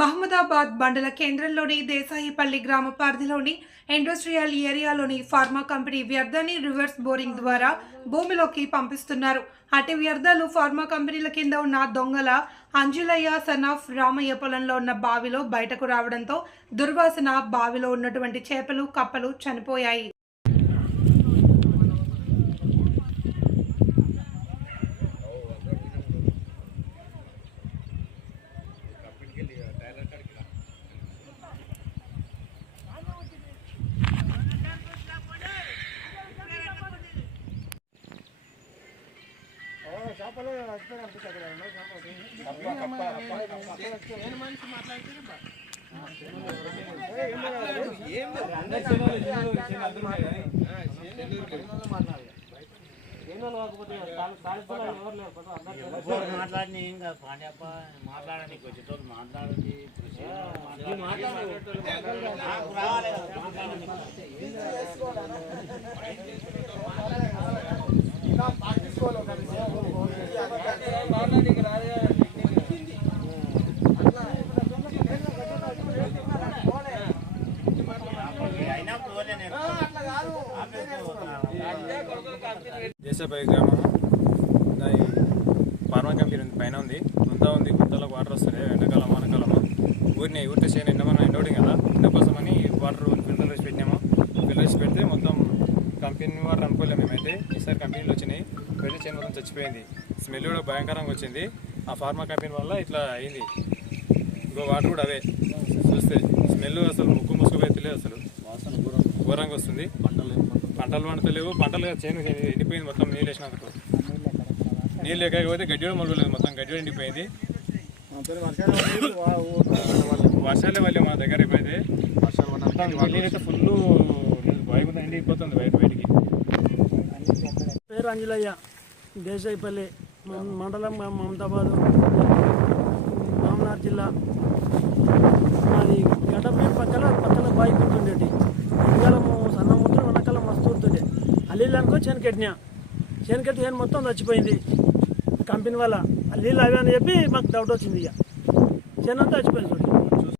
మహమ్మదాబాద్ మండల కేంద్రంలోని దేశాయిపల్లి గ్రామ పరిధిలోని ఇండస్ట్రియల్ ఏరియాలోని ఫార్మా కంపెనీ వ్యర్థాన్ని రివర్స్ బోరింగ్ ద్వారా భూమిలోకి పంపిస్తున్నారు. అటు వ్యర్థాలు ఫార్మా కంపెనీల కింద ఉన్న దొంగల అంజులయ్య సనాఫ్ రామయ్య పొలంలో ఉన్న బావిలో బయటకు రావడంతో దుర్వాసన బావిలో ఉన్నటువంటి చేపలు కప్పలు చనిపోయాయి. మాట్లాడిన ఏం కాదు? పాండ్యప్ప మాట్లాడడానికి వచ్చేటోళ్ళు మాట్లాడండి నాకు దేశపై గ్రామం. దాని ఫార్మా కంపెనీ ఉంది పైన ఉంది. ముందా ఉంది గుంతలకు వాటర్ వస్తున్నాయి ఎండాకాలం వానకాలము. ఊరిని ఊరితే చేయని ఎండ మనం ఎండోడింగ్ కదా. ఎండ కోసమని వాటర్ ఫిల్టర్ చేసి పెట్టినాము. ఫిల్టర్ చేసి పెడితే మొత్తం కంపెనీ వాటర్ అనుకోలేము మేమైతే. ఈసారి కంపెనీలు వచ్చినాయి. పెడితే చేయని మొత్తం చచ్చిపోయింది. స్మెల్ కూడా భయంకరంగా వచ్చింది. ఆ ఫార్మా కంపెనీ వల్ల ఇట్లా అయింది. ఇంకో వాటర్ కూడా అవే చూస్తే స్మెల్ అసలు ముక్కు ముసుగు తెలియదు అసలు. ఘోరంగా వస్తుంది. పంటలు పంటలు పండుతలేవు. పంటలు చేను ఎండిపోయింది మొత్తం నీళ్ళు వేసినందుకు. నీళ్ళు లేకపోతే గడ్డి కూడా మొలవలేదు మొత్తం గడ్డి ఎండిపోయింది. వర్షాలే వల్ల మా దగ్గర అయిపోయింది. వర్షాలు నీళ్ళు అయితే ఫుల్ బయట ఎండిపోతుంది బయట బయటికి. పేరు అంజలయ్య దేశాయిపల్లి మండలం మమతాబాదు మమతాబాద్ మామనార్ జిల్లా. అల్లీళ్ళు అనుకో చేనుకెట్టినా చేనుకెట్టి చేను మొత్తం చచ్చిపోయింది. కంపెనీ వల్ల నీళ్ళు అవి అని చెప్పి మాకు డౌట్ వచ్చింది ఇక. చేను అంతా చచ్చిపోయింది